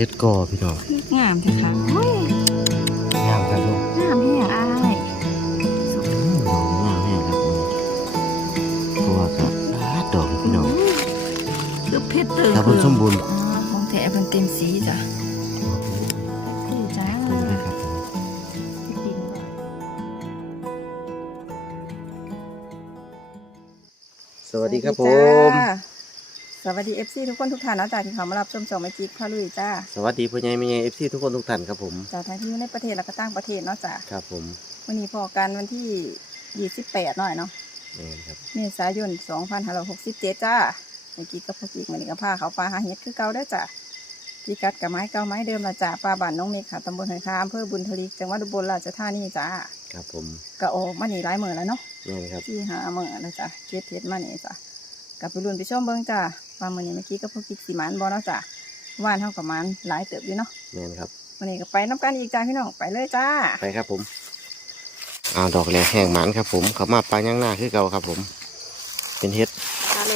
เฮ็ดก่อพี่น้องงามเถอะค่ะโอ้ยงามครับลูกงามแห้งอ้ายสุดอืมดอกงามแน่ครับผมเพราะว่าก็ลาดดอกพี่น้องคือเพชรเติมถ้าเพิ่นสมบูรณ์อ๋อของแท้เพิ่นเต็มสีจ้ะนี่จ้าดูเลยครับผมดินบ่สวัสดีครับผมจ้า สวัสดีเอฟซีทุกคนทุกท่านนะจ๊ะที่เขามารับชมสองมาจีบพาลุยจ้าสวัสดีพ่อใหญ่แม่ใหญ่ FC ทุกคนทุกท่านครับผมจากทางที่อยู่ในประเทศและก็ต่างประเทศเนาะจ้ะครับผมวันนี้พอกันวันที่28หน่อยเนาะแม่นครับเมษายน2567จ้าเมื่อกี้ก็พอกีกมันนี่ก็พาเขาปลาหาเห็ดคือเก่าได้อจ้ะพี่กัดกับไม้เก่าไม้เดิมละจ้ะปลาบ้านน้องเมฆค่ะตำบลหอยคาอำเภอบุญทลีจังหวัดอุบลราชธานีจ้าครับผมก็ออกมานี่หลายมื้อแล้วเนาะแม่นครับที่หามื้อแล้วจ้ะเก็บเห็ดมานี่จ้ะกลับไปรุ่นไปชมเบิ่งจ้า ปลามื้อนี้เมื่อกี้ก็พอกีกสิหมันบ่เนาะจ้ะว่านเท่ากับมันหลายเติบอยู่เนาะแม่นครับวันนี้ก็ไปน้ำกันอีกจ้าพี่น้องไปเลยจ้าไปครับผมอ้าวดอกแรกแห้งหมันครับ ผมเขามาปลาย่างหน้าคือเก่าครับ ผม เป็นเฮ็ดสาเล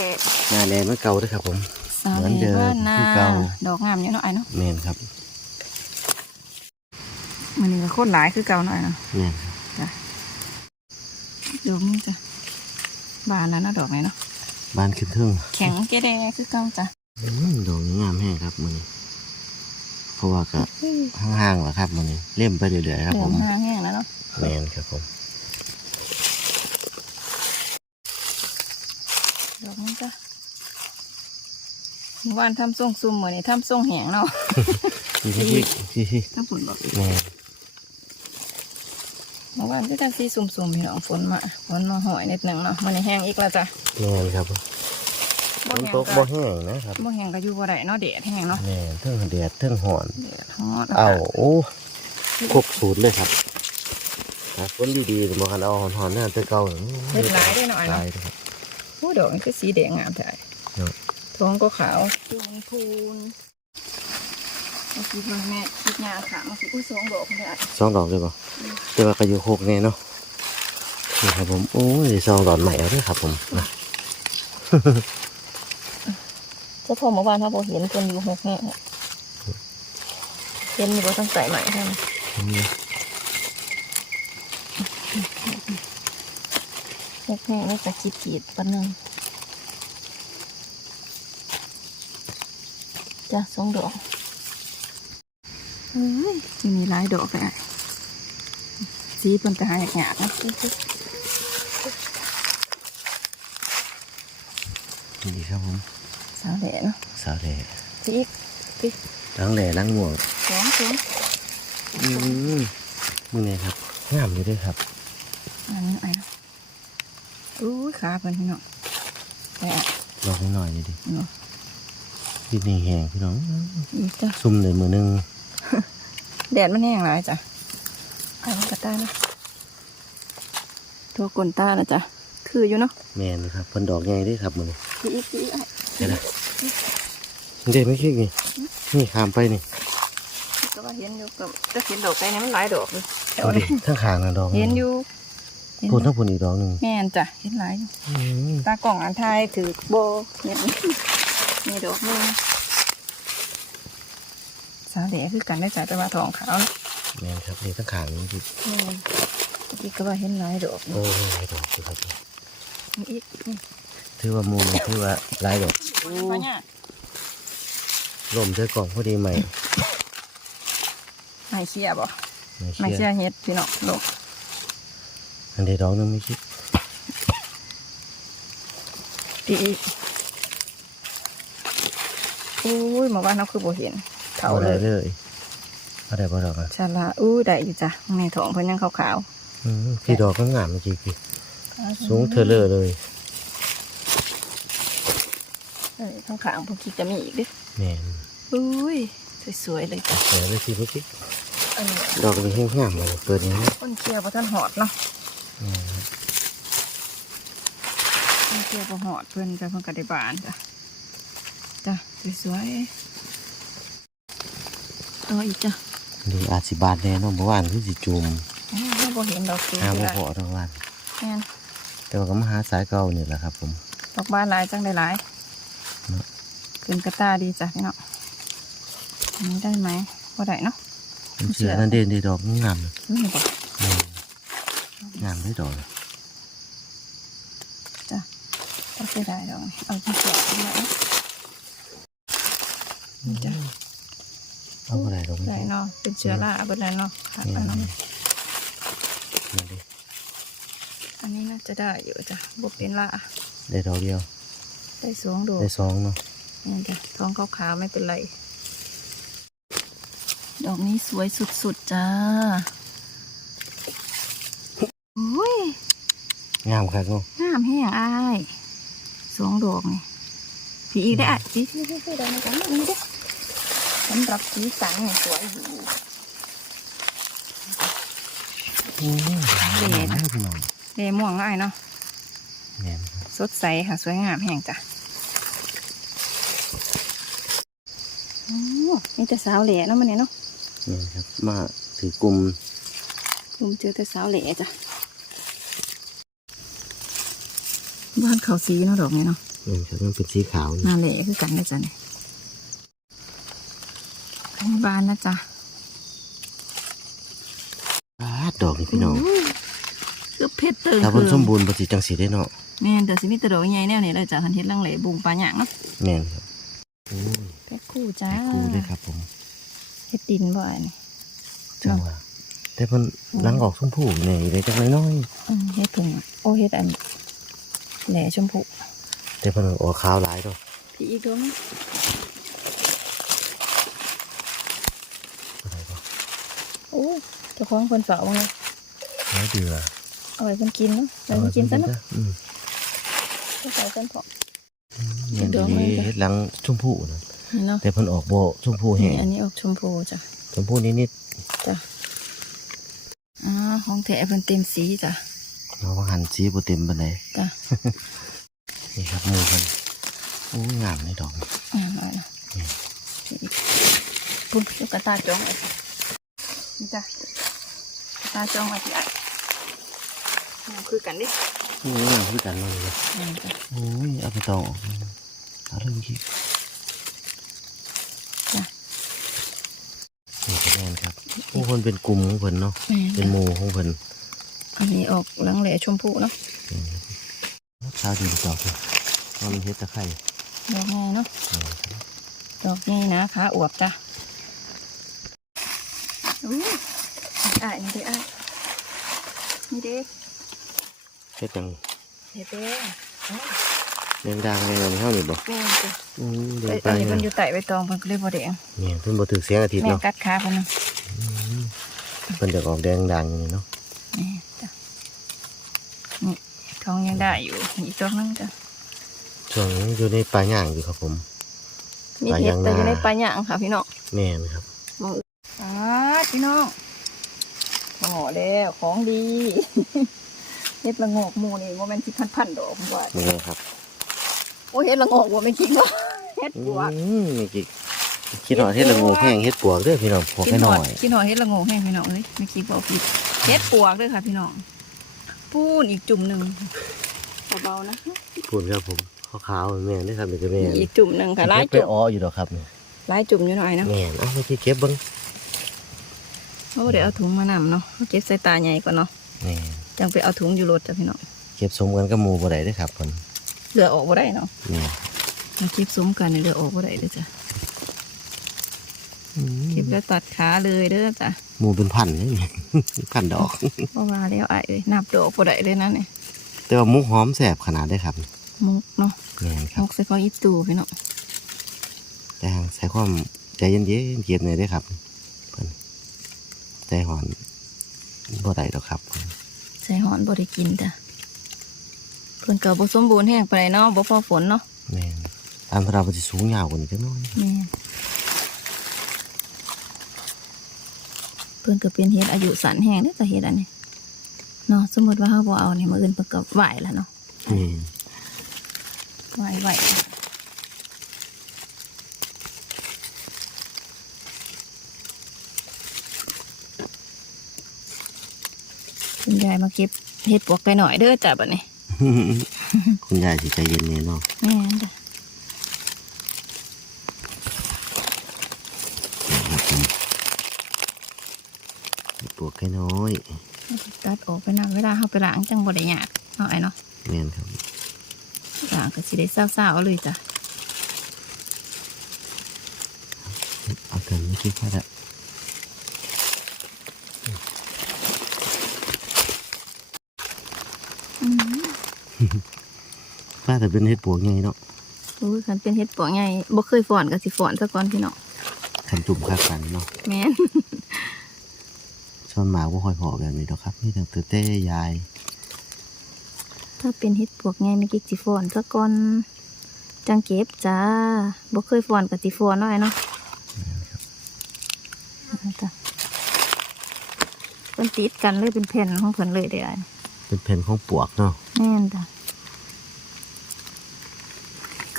หน้าแลนเมื่อเก่าเด้วยครับผมสาเหมืเลอนเดิมบ้านนาคือเก่าดอกงามอยู่เนาะไอ้เนาะแม่นครับมื้อนี้ก็โคตรหลายคือเก่าหน่อยเนาะแม่นดอกนี้จ้ะบานแล้วนะดอกไหนเนาะ บานขึ้นทึ่งแข็งแกแดงคือเก่าจ้ะอืมดอกนี้งามแห้งครับมือนี้เพราะว่าก็ห่างๆแหละครับมือนี้เล่มไปเรื่อยๆครับเหลืผองมห้างแห้งแล้วเนาะแมนครับผมดอกนี้จ้ะเมื่อวานทำส่งซุ่มเหมือนนี่ทำส่งแหงเนาะนี่ที่ที่ที่ทำฝนบอกแมน เมื่อวานก็จังสีสุ่มๆพี่น้องฝนมาฝนมาหอยนิดหนึ่งเนาะมันนี่แห้งอีกแล้วจ้ะแมนครับฝบ่นแห้งตกก็บ่แห้งนะครับบ่แห้งก็อยู่บ่ได้เนาะแดดแห้งเนาะแมนเทิงแดดเทิงหอนแดดฮอดเอาโอ้ครบสูตรเลยครับถ้าฝนดีๆบอกกันเอาหอนๆเนี่ยจะเก่าเล็ดหลายได้หน่อยตาเนาะยนะครับโอ้ดอกนี่คือสีแดงงามถ่ายเนาะท้องก็ขาวพูนพูน เมื่อกี้พ่อแม่คิดงานค่ะเมื่อกี้อุ้ยสองดอกเลยอะสองดอกเลยป่ะแต่ว่าก็อยู่โคกแน่เนาะนี่ครับผมโอ้ยสองดอกใหม่เอาด้วยครับ ผมนะเจ้าพ่อเมื่อวานเขาบอกเห็นคนอยู่หกแง่เห็นอยู่บนตั้งใส่ใหม่ใช่ไหมหกแง่นี่จะคิดขีดปันหนึ่งจ้ะสองดอก เฮ้ยจะมีหลายดอกเลยอะสีเป็นกระหายหยาบๆนะนี่ครับผมสาวแหล่เนาะสาวแหล่สีอีกสีล้างแหล่ล้างม่วงสองสองอืมมึงไงครับงามอยู่ด้วยครับอันนี้ไอ้เนาะอู้ยขาเพิ่นพี่น้องแต่ลองหน่อยๆนี่ดิเนาะดินนี่แห้งพี่น้องอีกจ้ะซุ่มเลยมือหนึง แดดมันแห้งหลายจ้ะไอ้มันกระต้านะตัวกลนตานะจ้ะคืออยู่เนาะแมนครับเพิ่นดอกใหญ่ด้วยครับมือนี้สีอีกสีอีกไอ้เดี๋ยวนะเด็ไม่คิดนี่นี่ขามไปนี่ก็ว่าเห็นอยู่กับจะเห็นดอกไปเนี่ยมันหลายดอกเลยเดี๋ยวเอาดินี้ทั้งขางนะดอกเห็นอยู่เห็นอพูดยู่ทั้งพูนอีกดอกหนึ่งแม่นจ้ะเห็นหลายอยู่อืมตากล่องอันไทายถือโบเนี่ยมีดอกหนึง สาวแหล่คือกันได้จ้ะแต่ว่าทองขาวเนาะแมนครับนี่ทั้งขางนี่ดิแม่นเมื่อกี้ก็ว่าเห็นหลายดอกอยู่โอ้ยดอกสิครับมีอีกนี่ถือว่ามูลถือว่าหลายดอกเพราะเนี่ยลมเจอกล่องพอดีใหม่ไม่เชี่ยบ่ไม่ไม่เชื่เชี่อยเฮ็ดพี่น้องลงอันเดียวดอกหนึงไม่คิดปีอีกอุ้ยเมื่อวานเราคือบ่เห็น เขาเอาเลได้ยเลยเอาได้บ่ดอกอะชาลาอู้ได้อยู่จ้ะข้างในท้องเพิ่นยังขาวอืมพี่ดอกก็งามเมื่อกี้พี่ๆสูงเธอเลอเลยเออข้างขางๆพวกคิดจะมีอีกเดิแมนอุ้ยสวยๆเลยจ้ะสวยเลยพี่เมื่อกี้อันนี้ดอกนี้แห้งงามเลยเปิดนี้นะต้นเคียวบ่ทันหอดเนาะแม่นครับต้นเคียวบ่หอดเพิ่นก็เพิ่นก็ได้บานจ้ะจ้ะสวยๆ ต่ออีกจ้ะดีอาจสิบาทแน่เนอนเมื่อวานคือสิจูมอ้าวเราบ่เห็นดอกสูงหาบ่เลยพอทั้งวันแม่นแต่ว่าก็มาหาสายเก่านี่แหละครับ ผมดอกบานหลายจังได้หลายเนาะขึ้นกระตาดีจ้ะพี่น้องอันนี้ได้ไหมพอได้เนาะเป็นเสือนั่นเด่นดีดอกงามเลยนี่บ่อืมงามได้ดอกจ้ะก็จะได้ดอกนี่เอาที่เสือขึ้นมานี่จ้ะ เอาอะไรดอกได้เนาะเป็นเชื้อราเบิดแล้วเนาะค่ะนี่อันนี่นั้นนี่ดิอันนี้น่าจะได้อยู่จ้ะบเป็นละได้ดอกเดียว ได้สองดอกได้สองเนาะนี่จ้ะท้องขาวๆไม่เป็นไร ดอกนี้สวยสุดๆจ้าโอ้ยงามครับเนาะงามแห้งอ้ายสองดอกนี่ผีอีกได้อะสีสีสีสีดอกนี้กันนี่เด้ สำหรับสีสันเนี่ยสวยอยู่อืมเดมพี่น้องเลม่วงง่ายเนาะแม่นครับสดใสค่ะสวยงามแห้งจ้ะโอ้มีแต่สาวเหล่เนาะมันเนี่ยเนาะนี่ครับ มาถือกลุ่มลุมเจอแต่สาวเหล่จ้ะบ้านเขาสีเนาะดอกนี้เนาะนี่ครับมันเป็นสีขาวนี่น้าเหล่คือกันนะจ๊ะเนี่ย อันนี้บานนะจ๊ะปาดดอกนี่พี่น้องโยคือเพชรเติงถ้าเพิ่นคืสอมบูรณ์ปฏิจังสีได้เนาะแม่นเดี๋ยวสิมีแตะดอกใหญ่แนวนี้เลยจ้ะคันเฮ็ดลังเหล่บุงปลาหยางเนาะแม่นครับโอ้ยเพชรคู่จ้าแพ็คคู่เลยครับผมเฮ็ดดินบ่อันนี้จังหวะแต่เพิ่นหลังออกชมพูนี่เลยจังน้อยอืมเฮ็ดถุงอะโอ้เฮ็ดอันแหล่ชมพูๆแต่เพิ่นออกขาวหลายดอกพี่อีกดวงอะไรบ่ โอ้ เจ้าของเพิ่นเฝ้าบ่เนาะหลายเดือเอาไว้เพิ่นกินเนาะเอาไว้เพิ่นกินซะเนาะอืมเอาใส่เพิ่นพอเห็นดอกไม้ดีจ้ะเฮ็ดหลังชมพูนะนี่เนาะแต่เพิ่นออกบ่ชมพูแห้นี่งอันนี้ออกชมพูจ้ะชมพูนิดจ้ะอ่าของแท้เพิ่นเต็มสีจ้ะๆเราว่าหันสีบ่เต็มปานใดจ้ะนี่ครับหมู่เพิ่นโอ้งามในดอกอ่าน้อยเนาะอืมปุ่นลูกกระตาจ้องไว้จ้ะ นี่จ้ะกระตาจ้องไว้ที่อะอ่าคือกันดิโอ้งามคือกันเลยนี่จ้ะโอ้ยเอาไปต่อออกเอาเรื่องคิดจ้ะนี่ก็แม่นครับโอ้เพิ่นเป็นกลุ่มของเพิ่นเนาะแม่เป็นจ้ะหมู่ของเพิ่นอันนี้ออกหลังแหล่ชมพูเนาะชาวดีดอกเลยมันมีเฮ็ดตะไคร้ดอกใหญ่เนาะนี่ครับดอกนี่นะขาอวบจ้ะ อู้อะนี่เด้อะนี่เด้เฮ็ดจังเฮ็ดเด้อ๋อแดงดังเลยมันเฮานี่บ่แม่นจ้ะอือเดิเอ้นยไปอันนี้นะมันอยู่ใต้ใบตองมันก็เลยบ่แดงเนี่ยเพิ่นบ่ถึกเสียงอาทิตย์แม่เนาะกัดขาเพิ่นเนาะเพิ่นจะออกแดงดังอย่างนี้เนาะนี่จ้ะนี่ท้องยังได้อยู่อีกดอกนึงจ้ะช่วงนี้อยู่ในป่าย่างอยู่ครับผมมีปลาเห็ยาดงแต่อยู่นาในปลาหยางค่ะพี่น้องแม่นครับมองอ่า พี่น้องโอ้แล้วของดีเฮ็ดละโงกหมูนี่ว่ามันสิพันพันๆดอกผมว่านี่ไงครับ โอ้เฮ็ดละโงกว่าไม่คิดว่าเฮ็ดอืปวกมนี่กิคิดหน่อยเฮ็ดละงูแห้งเฮ็ดปวกเด้อพี่น้องปวกกินหน้ออดยกินหอดเฮ็ดละโงกให้พี่น้องเอ้ยไม่คิดว่าผิดเฮ็ดปวกด้วยค่ะ พี่น้องปูนอีกจุ่มหนึ่งเบาๆนะพูดครับผมขาวๆแม่นได้อครับเด็กแม่นอีกจุ่มหนึ่งค่ะหลายเก็บไปจุ่มอ้ออยู่ดอกครับนี่หลายจุ่มอยู่หน่อยนะแม่นเอาไปเก็บเบิ่ง เพราะว่าเดี๋ยวเอาถุงมานำเนาะเอาเก็บใส่ตาใหญ่ก่อนเนาะแม่นจังไปเอาถุงอยู่รถจ้ะพี่น้องเก็บสมกันกับหมู่บ่ได้เด้อครับเพิ่นเหลือออกบ่ได้เนาะแม่นมาเก็บซุ้มกันนี่เหลือออกบ่ได้เลยจ้ะอืมเก็บแล้วตัดขาเลยเด้อจ้ะหมู่เป็นพันเลยนี่ พันดอกเพราะว่าแล้วไอ้ายเอ้ยนับดอกบ่ได้เลยนะเนี่ยแต่ว่ามุกหอมแสบขนาดได้อครับมุกเนาะแม่นครัมุบกใส่ข้ออีตูพี่น้องแต่ใส่ความใจเย็นๆเก็บหน่อยได้อครับเพิ่น ใจหอนบ่ได้ดอกครับใส่หอนบ่ได้กินจ้ะเพิ่นก็บ่สมบูรณ์แห้งปานใดเนาะบ่พอฝนเนาะแม่นตามธรรมดามันจะสูงยาวกว่านี้จังน้อยแม่นเพิ่นก็เป็นเฮ็ดอายุสั้นแห้งเด้อจ้ะเฮ็ดอันนี้เนาะสมมุติว่าเฮาบ่เอานี่มื้ออื่นเพิ่นก็ไหวแล้วเนาะอืมไหวไหว ยายมาเก็บเห็ดปวกไปหน่อยเด้อจ้ะบ่เนี่ยคุณยายสิใจเย็นเน่เนาะแม่เห็ดปวกแค่น้อยตัดออกไปนะเวลาเขาไปล้างจังบ่ได้ยากเนาะไอ้เนาะแม่นครับล้างก็สิได้เศร้าๆเลยจ้ะเอาเกินไม่คิดพลาดะ ป้าแต่เป็นเฮ็ดปวกไงเนาะอุ้ยคันเป็นเฮ็ดปวกใหญ่บ่เคยฟ้อนก็สิฟ้อนซะก่อนพี่น้องขันจุ่มคักกันเนาะแม่นช้อนหมาว่าค่อยพอแบบนี้ดอกครับนี่ตั้งแต่เต้ยาย ถ้าเป็นเฮ็ดปวกใหญ่ไม่กิ๊กสิฟ้อนซะก่อนจังเก็บจ้าบ่เคยฟ้อนก็สิฟ้อนเนาะไอ้เนาะเอาจ้ะเพิ่นติดกันเลยเป็นแผ่นของเพิ่นเลยเด้อไอ้เป็นแผ่นของปวกเนาะแม่นจ้ะ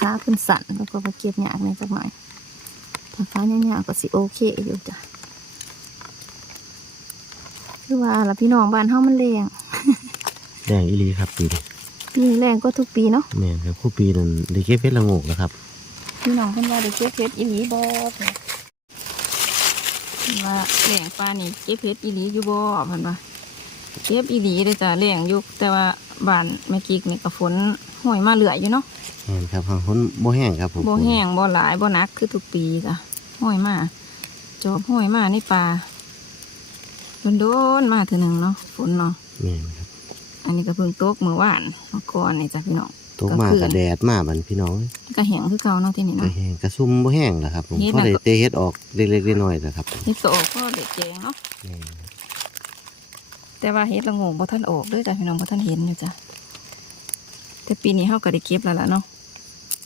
ขาเพิ่นสั่นแล้วก็ไปเก็บยากในอยจักหน่อยถ้าขายาวๆก็สิโอเคอยู่จ้ะคือว่าละพี่น้องบ้านเฮามันแรงแดงอีหลีครับปีนี้ปีนี้แรงก็ทุกปีเนาะแม่นครับคู่ปีนั้นได้เก็บเพชรละโงกแล้วครับ พี่น้องเพิ่นว่าได้เก็บเพชรอีหลีบ่เพิ่นว่าแรงปลานี่เก็บเพชรอีหลีอยู่บ่เพิ่นว่าเก็บอีหลีเลยจ้ะแรงอยู่แต่ว่าบ้านแม่กิ๊กนี่ก็ฝน ห้อยมาเรื่อยอยู่เนาะแม่นครับทางคนบ่แห้งครับผมบ่แห้งบ่หลายบ่หนักคือทุกปีจ้ะห้อยมาจอบห้อยมาในป่าโดนๆมาเถอะหนึ่งเนาะฝนเนาะแม่นครับอันนี้ก็เพิ่งตกเมื่อวานเมื่อก่อนนี่จ้ะพี่น้องตกมาก็คือกับแดดมาบันพี่น้องก็แห้งคือเก่าเนาะที่นี่ก็เนาะแห้งกระซุ่มบ่แห้งแล้วครับผมเฮ็ดพอน่ะได้ก็เตะเฮ็ดออกเล็กๆน้อยๆนะครับผมเฮ็ดก็ออกก็เด็ดแจงเนาะแม่นครับแต่ว่าเฮ็ดละโงกบ่ทันออกเด้อจ้ะพี่น้องบ่ทันเห็นอยู่จ้ะ แต่ปีนี้เฮาก็ได้เก็บแล้วล่ะเนาะ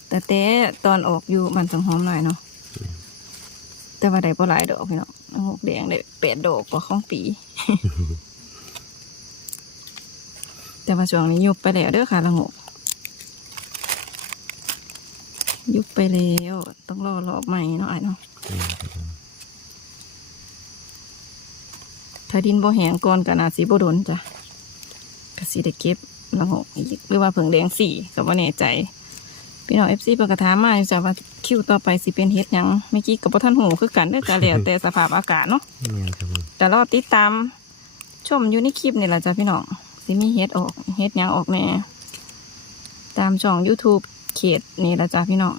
แต่แต่ตอนออกอยู่มันสังหอมหน่อยเนาะแต่ว่าได้บ่หลายดอกพี่น้องละโงกแดงได้แปดดอกกว่าของปี แต่ว่าช่วงนี้ยุบไปแล้วเด้อค่ะละโงกยุบไปแล้วต้องรอรอบใหม่เนาะไอ้เนาะแม่นครับผมถ้าดินบ่แห้งก่อนก็น่าสิบ่โดนจ้ะก็สิได้เก็บ ละโงกอีกหรือว่าเผิงแดงสี่ก็บ่แน่ใจ พี่น้อง FC เพิ่นก็ถามมาอยู่จ้ะว่าคิวต่อไปสิเป็นเฮ็ดหยังเมื่อกี้ก็บ่ทันหูคือกันเด้อจ้ะแล้วแต่สภาพอากาศเนาะแม่นครับผมแต่รอติดตามชมอยู่ในคลิปนี่แหละจ้ะพี่น้องสิมีเฮ็ดออกเฮ็ดหยังออกแหน่ตามช่อง YouTube เขตนี่แหละจ้ะพี่น้อง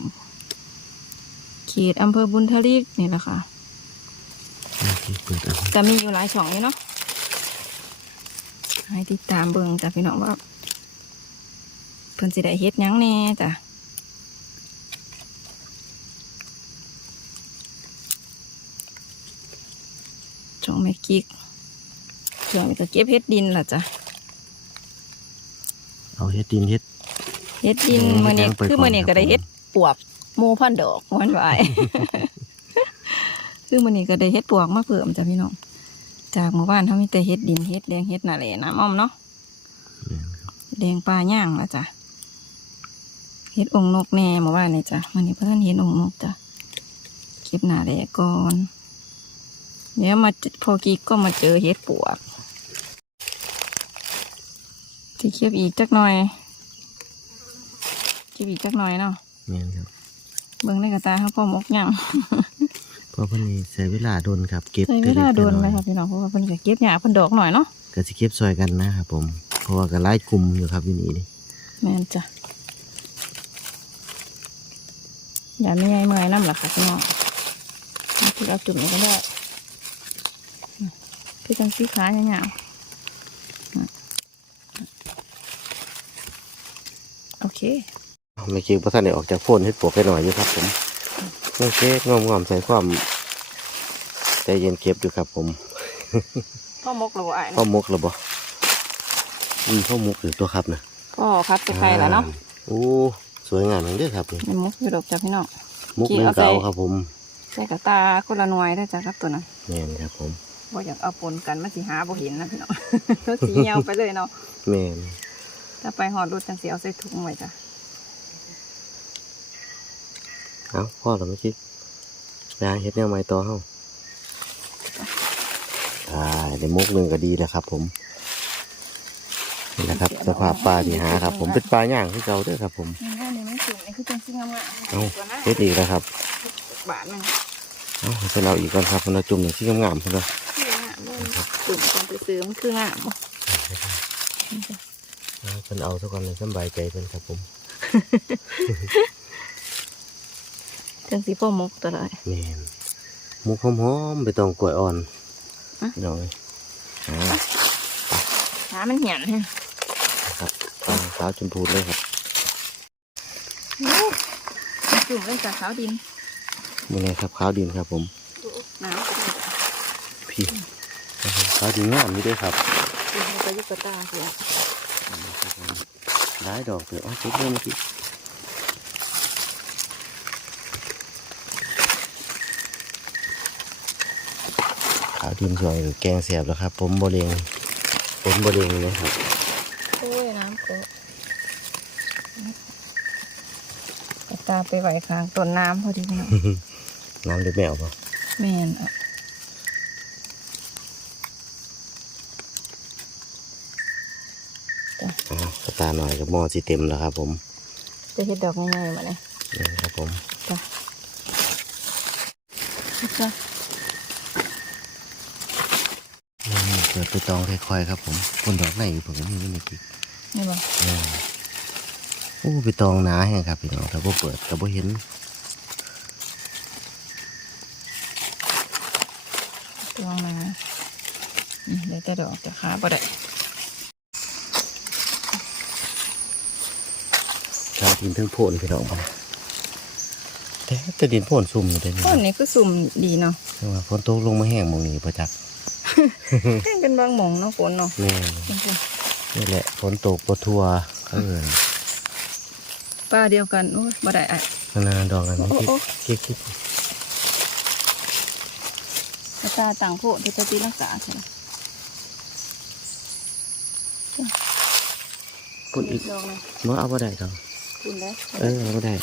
เขตอำเภอบุญทลีกนี่แหละค่ะโอเคเปิดเอาก็มีอยู่หลายช่องอยู่เนาะให้ติดตามเบิ่งจ้ะพี่น้องว่า เพิ่นสิได้เฮ็ดหยังแหน่จ้ะช่องแม่กิกช่วงนี้ก็เก็บเฮ็ดดินล่ะจ้ะเอาเฮ็ดดินเฮ็ดเฮ็ดดินอืมมื้อนี้ยังไปคือมื้อนี้ก่อนก็ได้ครับเฮ็ดปวกหมูพันดอกมันวายคือมื้อนี้ก็ได้เฮ็ดปวกมาเพิ่มจ้ะพี่น้องจากหมู่บ้านเฮามีแต่เฮ็ดดินเฮ็ดแดงเฮ็ดหน้าแหล่น้ำอ้อมเนาะแม่นครับแดงปลาย่างละจ้ะ เฮ็ดองค์นกแน่หมู่บ้านนี่จ้ะมื้อนี้เพิ่นเห็นองค์นกจ้ะเก็บหน้าแหล่ก่อนเดี๋ยวมาพอกีก็มาเจอเฮ็ดปวกสิเก็บอีกจักหน่อยเก็บอีกจักหน่อยเนาะแม่นครับ เบิ่งในกระตาเขาพ่อมกยังเพราะเพิ่นนี่ใช้เวลาโดนครับ เก็บใช้เวลาโดนล็กๆเลอยยค่ะพี่น้องเพราะว่าเพิ่นก็เก็บหญ้าเพิ่นดอกหน่อยเนาะๆก็สิเก็บซอยกันนะครับผม เพราะว่าก็หลายกลุ่มอยู่ครับอยู่นี่นี่แม่นจ้ะ อย่าไม่ใหญ่เมื่อยน้ำหลักค่ะพี่น้องนี่คือเอาจุ่มนี้ก็ได้อืมคือจังสีขาอย่างเงี้ยโอเคเมื่อกี้พระท่านได้ออกจากโฟนเฮ็ดปวกไปหน่อยอยู่ครับผมโอเคงอมๆใส่ความใจเย็นเก็บอยู่ครับผมพ่อมกหรือว่าไอ้พ่อมุกแล้วบ่อืมพ่อมุกอยู่ตัวครับนะพ่อพัดไปไทยแล้วเนาะโอ้ สวยงามเหมือนเด้อครับนี่ในมกอยู่ดอกจ้ะพี่น้องมุกกี่หนึ่งเอาใส่เก่าครับผมใส่กระตาคนละหน่วยได้อจ้ะครับตัวนั้นแม่นครับผมบ่อยากเอาปนกันมันสิหาบ่เห็นนะพี่น้องสีเหี่ยวไปเลยเนาะแม่นถ้าไปหอดรถจังสีเอาใส่ถุงไว้จ้ะเอ้าพ่อเราเมื่อกี้ยายเฮ็ดแนวใหม่ต่อเฮาอ่าได้มุกหนึ่งก็ดีแล้วครับ ผมนี่แหละครับ สภาพปลาที่หาครับ ผมเป็นปลาย่างที่เก่าเด้อครับ ผมนี่นี่มันสูงนี่ คือจังสีงามๆเอ้าตัวนะเฮ็ดอีกแล้วครับบาทหนึงเอ้าให้เพิ่นเอาอีกก่อนครับเพิ่นเอาจุ่มหนึ่งที่งามๆเพิ่นเอาที่งามเลยตุ่มกันไปซื้อมันคืองามบ่เอาเพิ่นเอาสักคนเลยสำบายใจเพิ่นครับผมจังสีพ่อมกตัวเลย แม่นหมูหอมๆไปตองกล้วยอ่อนอะพี่น้องเลยอ่าขามันเหี่ยนแฮะครับปลาขาวชมพูเลยครับ โอ้ จุ่มเล่นจากขาวดินนี่ไงครับขาวดินครับผมน้ำก็ได้พี่นะครับขาวดินงามนี่ด้วยครับกินไปยุกตาเสียได้ดอกเดี๋ยวเอาเช็ดเลยนะพี่ขาวดินสวยแกงเสียบแล้วครับ ผมบะเรียงผมบะเรียงเลยครับโอ้ยน้ำโกะกระ ตาไปไหวค้างต้นน้ำพอดีพี่น้องน้ำเลือดแมวป่ะแม่นอะอ่ากระตาหน่อยกับหม้อสีเต็มแล้วครับ ผมจะเห็ดดอกง่ายๆมาเลยนี่ครับผมจ้ะจ้ะนี่เกิดไปตองค่อยๆครับผมคนดอกไหนอยู่ผมก็มีไม่มีกี่นี่บ่นี่ โอ้ไปตองหนาแห้งครับพี่น้องถ้าบ่เปิดถ้าบ่เห็นตวงมานี่เดี๋ยวแต่ดอกจะขาบ่ได้ชาวดินทั้งโพนพี่น้องมาแต่แต่ดินโพนซุ่มอยู่ได้นี่ต้นนี้คือสุ่มดีเนาะแต่ว่าฝนตกลงมาแห้งหมองนี้ประจักษ์แค่เป็นบางหม่องเนาะฝนเนาะนี่จริงนี่แหละฝนตกปทัวเขาเอินๆ ป้าเดียวกันโอ้ยบ่ได้อะนานาดอกอันนี้โอ้โอ้คิดคิดกระตาต่างโพดที่จะตีรักษาใช่ไหมคุณอีกดอกนะมาเอาบ่ได้ดอกคุณได้เออเอาบ่ได้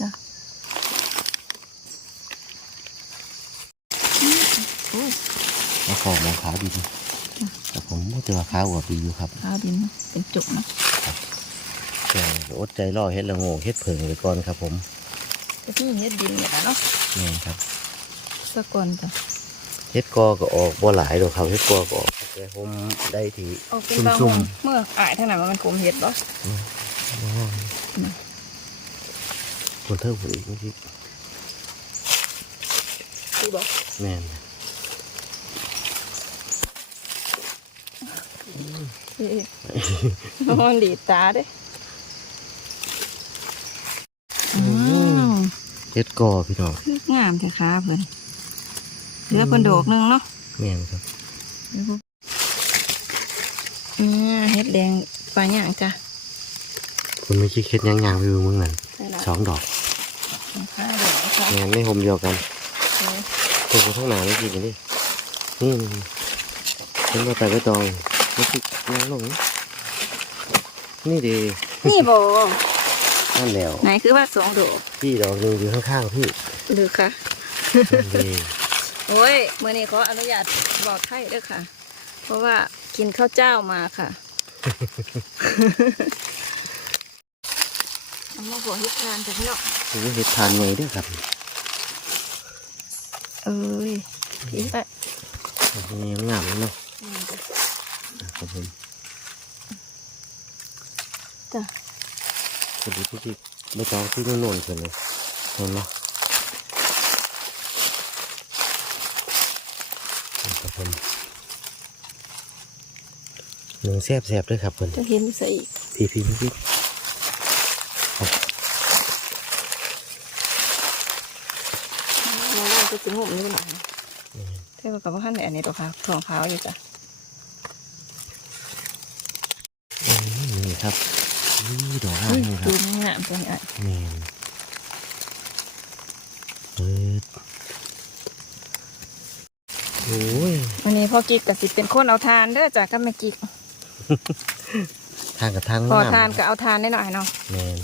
จ้ะโอ้ย มาของมองขาว ดินแต่ผมบ่เจอขาวกว่าปีอยู่ครับข้าวดินเป็นจุกเนาะแต่อดใจรอเฮ็ดละโงกเฮ็ดเผิงไปก่อนครับ ผมแต่ที่เฮ็ดดินเนี่ยนะเนาะนี่ครับสะก่อนจ้ะเฮ็ดกอก็ออกบ่หลายดอกครับเฮ็ดกอก็ออกแต่ผมได้ที่เอาเป็นบางหซุ่ม่อมงเมื่ออายเท่าไหร่มันกลมเฮ็ดบ่คนเท่าคนอีกเมื่อกี้คือบ่แม่น เอ๊ะมันดีดตาเด้อืมเฮ็ดกอพี่น้องงามแท้ค่ะเพิ่นเหลือเพิ่นดอกหนึงเนาะแม่นครับอืมเฮ็ดแดงปลาย่างจ้ะคุณไม่คิดเฮ็ดยางๆไปดูมึงนั่นใช่ละสองดอกข้าเดี๋ยวนะคะงานไม่หมเดียวกันเออตัวข้างหน้าไม่กินกันดินี่นี่ฉันมาแต่ไปตอง ไม่คิดยางลงนี่นี่ดีนี่บ่นั่นแล้วไหนคือว่าสองดอกพี่ดอกหนึงอยู่ข้างๆพี่หรือคะนั่นดีโอ้ยมื่อนี้ขออนุญาตบอกไทยด้วยค่ะ เพราะว่ากินข้าวเจ้ามาค่ะเอามาบอกเหตุการณ์จากพี่น้องนี่เฮ็ดทานไงด้วยครับเอ้ยพี่ไปนี่งามเลยเนาะอืมจ้ะ ครับผมจ้ะพอดีพี่ที่ไม่ต้องที่โน่นๆกันเลยเห็นไหมครับผมหนึ่งแซ่บๆด้วยครับเพิ่นจะเห็นใส่อีกพี่พี่พี่พี่เราว่าจะถึงหมนี่หน่อยเท่ากับว่าขั้นไหนอันนี้ตัวขาวทองขาวอยู่จ้ะ อืมนี่ ครับนี่ดอกห้าอุ้ยนี่คดูรับงามตัวนี้อะนี่เปิดโอ้ยวันนี้พ่อกิ๊กกับสิเป็นคนเอาทานเด้อจ้ะก็ไม่กิ๊กทางกับทางพอน้ำทานก็เอาทานได้หน่อยเนาะแมน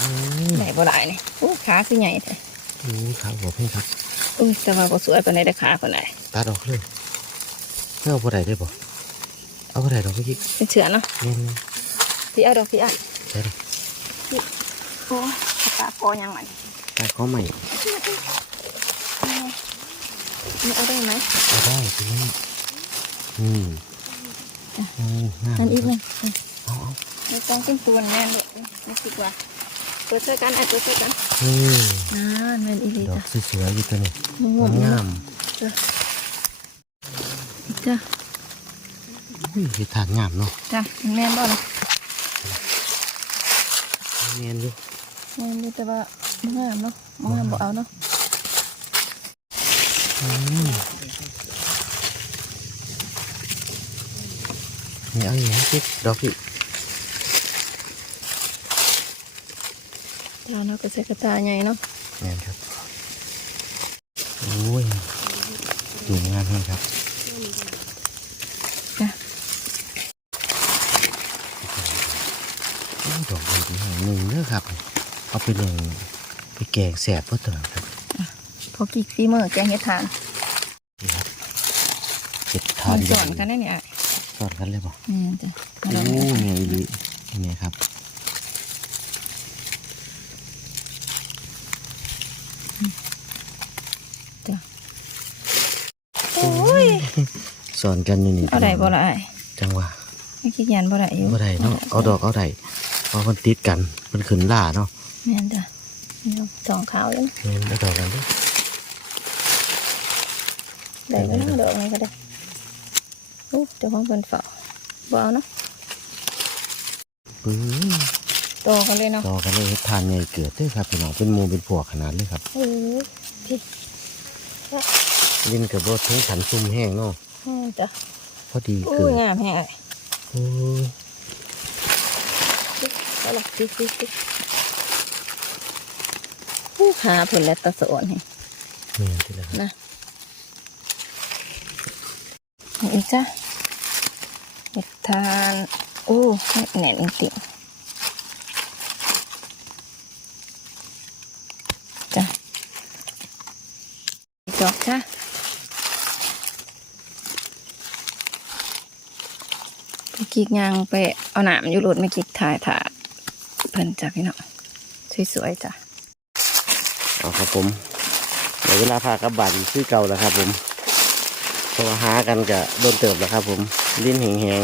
อืมไหนบ่ได้นี่อู้ขาคือใหญ่แท้โอ้ยขาวหัวเพ่งครับอุ้ยแต่ว่าบ่สวยปานใดได้ขาคนไหนตัดออกเลยไม่เอาพอได้ได้บ่ เเอาบ่ได้ดอกพี่กิ๊กเป็นเฉือนเนาะแม่นพี่เอาดอกพี่อะๆใช่ดอกโอ้ตาคอยังมันตาเขาใหม่นี่เอาได้ไหมเอาได้ทีนี้อืมอืมงามอันอีกหนึ่งเอาเอาไม่ต้องเป็นตัวแม่นเลยนี่ดีกว่าตัวเสื้อกันไอ้ตัวเสื้อกันนี่อ่าแม่นอีหลีดอกจ้ะสวยๆอยู่ตัวนี้งงงามจ้ะ อุ้ยสิทานงามเนาะจ้ะแม่นบ่ล่ะแม่นอยู่แม่นอยู่แต่ว่าบ่งามเนาะบ่งามบ่เอาเนาะอืมนี่เอาอย่างนี้สิดอกพี่เราเนาะก็ใส่กระตาใหญ่เนาะแม่นครับโอ้ยดูงามมากครับ จ้ะ โอ้ยดอกดีดีหนึ่งเด้อครับ เอา ไปลงไปแกงแสบเพื่อเติมครับพอกี่ฟีมือแกงเฮ็ดทานนี่ครับเจ็ดทานมันสอนกันได้เนี่ยสอนกันเลยป่ะอืมจ้ะโอ้เนี่ยอีหลีนี่ครับจ้ะโอ้ยสอนกันอยู่นี่เอาได้บ่ล่ะไอ้จังหวะไม่คิดยันบ่ได้อยู่บ่ได้เนาะเอาดอกเอาได้เพราะมันติดกันมันขึ้นล่าเนาะ แม่นจ้ะนี่เอาสองขาวเลยนะเงินเอาดอกกันเด้อได้ก็น่าดอกนี้ก็ได้โอ้เจ้าของเพิ่นเฝ้าบ่เอาเนาะปื้อโตกันเลยเนาะดอกกันเลยเฮ็ดทานใหญ่เกิดเด้อครับพี่น้องเป็นหมูเป็นพวกขนาดเลยครับโอ้ยพี่ลิ้นกับรถทั้งขันซุ่มแห้งเนาะอืมจ้ะพอดีโอ้เกิยดงามแฮะไอ้โอ้ยเอาล่ะพี่พี่พี่ผู้ หาเพิ่นแล้วตะสอนให้เมียนที่ละครับนะนี่อีกจ้ะเห็ดทานโอ้แหน่นจริงๆจ้ะอีกดอกจ้ะไปกิกยางไปเอาหนามอยู่รถไม่กิกถ่ายถ่าเพิ่นจ้ะพี่น้องสวยๆจ้ะ เอาครับผมเดี๋ยวเวลาพากลับบ้านอีกคือเก่าแล้วครับผมเพราะว่าหากันกะโดนเติบแล้วครับ ผมลิ้นแห้ง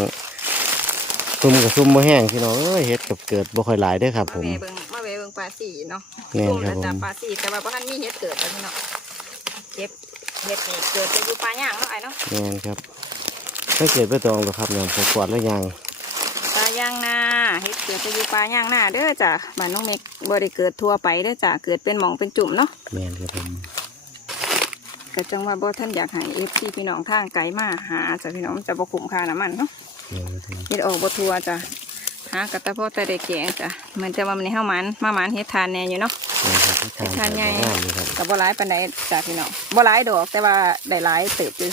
ๆซุ่มกับซุ่มบ่แห้งพี่น้องเอ้ยเฮ็ดกับเกิดบ่ค่อยหลายเด้อครับ ผมมาเวเบิงมาเวเบิงปลาสีเนาะแม่นตุ่มครัแล้บวผมจ้ะปลาสีแต่ว่าบ่ทันมีเห็ดเกิดแล้วพี่เนาะเก็บเห็ดนี่เกิดจะอยู่ปลาย่างเนาะไอ้เนาะแม่นครับไม่เกิดไปตองหรอกครับเนี่ยผมกวาดแล้วยังปลาย่างนา เห็ดเกิดจะอยู่ปลาย่างนาเด้อจ้ะบ้านน้องเมกบ่ได้เกิดทั่วไปเด้อจ้ะเกิดเป็นหมองเป็นจุ่มเนาะแม่นครับผมก็จังว่าบ่ท่านอยากให้ FC พี่น้องทางไกลมาหาจ้ะพี่น้องมันจะบ่คุ้มค่าน้ำมันเนาะแม่นครับผมเฮ็ดออกบ่ทั่วจ้ะหากระตะโพดแต่ได้แกงจ้ะเหมือนจะว่ามันในเฮามันมามันเฮ็ดทานแน่อยู่เนาะ แม่นครับที่ทานทานใหญ่ งามนี่ครับกับบ่หลายปานใดจ้ะพี่น้องบ่หลายดอกแต่ว่าได้หลายเติบอยู่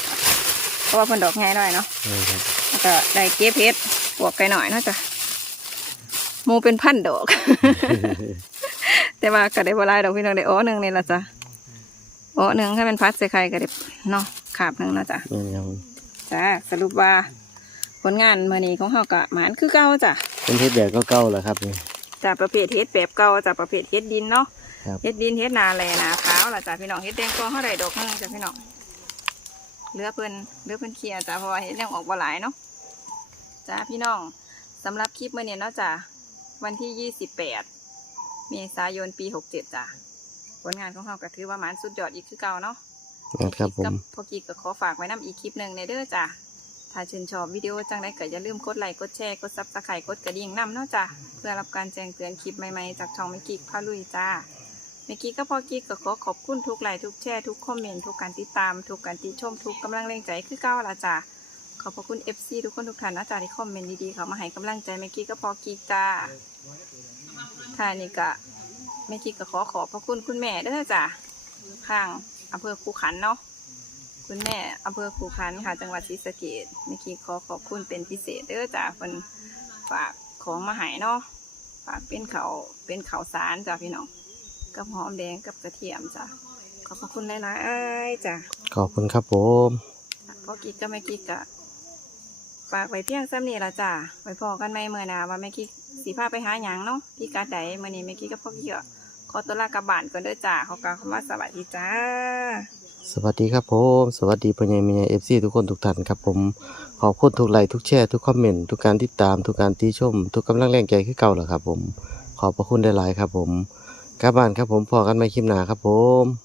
เพราะว่าเพิ่นดอกง่ายหน่อยเนาะแม่นครับแล้วก็ได้เก็บเฮ็ดปวกไก่หน่อยเนาะจ้ะ หมูเป็นพันดอก แต่ว่าก็ได้บ่หลายดอกพี่น้องได้อ้อหนึงนี่ล่ะจ้ะอ้อหนึงถ้าเป็นพัดใส่ไข่ก็ได้เนาะขาบหนึงเนาะจ้ะแม่นครับผมจ้ะสรุปว่า ผลงานมื้อนี้ของเฮาก็หมานคือเก่าจ้ะเป็นเฮ็ดแบบเก่าๆแหละครับนี่จ้ะประเภทเฮ็ดแบบเก่าจ้ะประเภทเฮ็ดดินเนาะครับเฮ็ดดินเฮ็ดนาแลนาขาวล่ะจ้ะพี่น้องเฮ็ดแดงกองเท่าไรดอกหนึงจ้ะพี่น้องเหลือเพิ่นเหลือเพิ่นเคลียร์จ้ะเพราะว่าเฮ็ดยังออกบ่หลายเนาะจ้ะพี่น้องสำหรับคลิปมื้อนี้เนาะจ้ะ วันที่ 28 เมษายนปี 67 จ้ะ ผลงานของเราก็ถือว่าหมานสุดยอดอีกคือเก่าเนาะแม่นครับผมกับพอกีก็ขอฝากไว้นํอีกคลิปหนึ่งในเด้อจ้ะ ถ้าชื่นชอบวิดีโอจังไดก็อย่าลืมกดไลค์ กดแชร์ กดซับสไครต์กดกระดิ่งนํเนาะจ้ะ เพื่อรับการแจ้งเตือนคลิปใหม่ๆ จากช่องไม่กิกพาลุยจ้าเมื่อกี้ก็พอกี้ก็ขอขอบคุณทุกไลค์ ทุกแชร์ ทุกคอมเมนต์ ทุกการติดตาม ทุกการติชม ทุกกำลังแรงใจคือเก้าละจ้ะข อบพระคุณ FC ทุกคนทุกท่านนะจ๊ะที่คอมเมนต์ดีๆเขามาให้กำลังใจเมื่อกี้ก็พอกี้จ้าท่านี่ก็เมื่อกี้ก็ขอขอบพระคุณคุณแม่เด้อจ้ะข้างอำเภอคูขันเนาะคุณแม่อำเภอคูขันค่ะ จังหวัดศรีสะเกษเมื่อกี้ขอขอบคุณเป็นพิเศษเด้อจ้ะคนฝากของมาให้เนาะฝากเป็นเขาวเป็นข่าวสารจ้ะพี่น้องกับหอมแดงกับกระเทียมจ้ะขอบพระคุณหลายๆจ้ะขอบคุณครับผมพอกิกก็ไม่กิกกะข ฝากไว้เพียงซ้ำนี้ละจ้ะไว้พอกันไม่เมื่อนาว่าแม่กิ๊กสีผ้าไปหาหยังเนาะพี่กาใดมื่อนี้แม่กิ๊กกับพ่อกิ๊กก็ขอตัวลากลับบ้านก่อนเด้อจ้าขอกล่าวคำว่าสวัสดีจ้า สวัสดีครับผมสวัสดีพ่อใหญ่แม่ใหญ่เอฟซีทุกคนทุกท่านครับผมขอบคุณทุกไลค์ทุกแชร์ทุกคอมเมนต์ทุกการติดตามทุกการติชม ทุกกำลังแรงใจคือเก่าแหละครับผม ขอบพระคุณได้หลายครับผมกลับบ้านครับผมพอกันใหม่คลิปหนาครับผม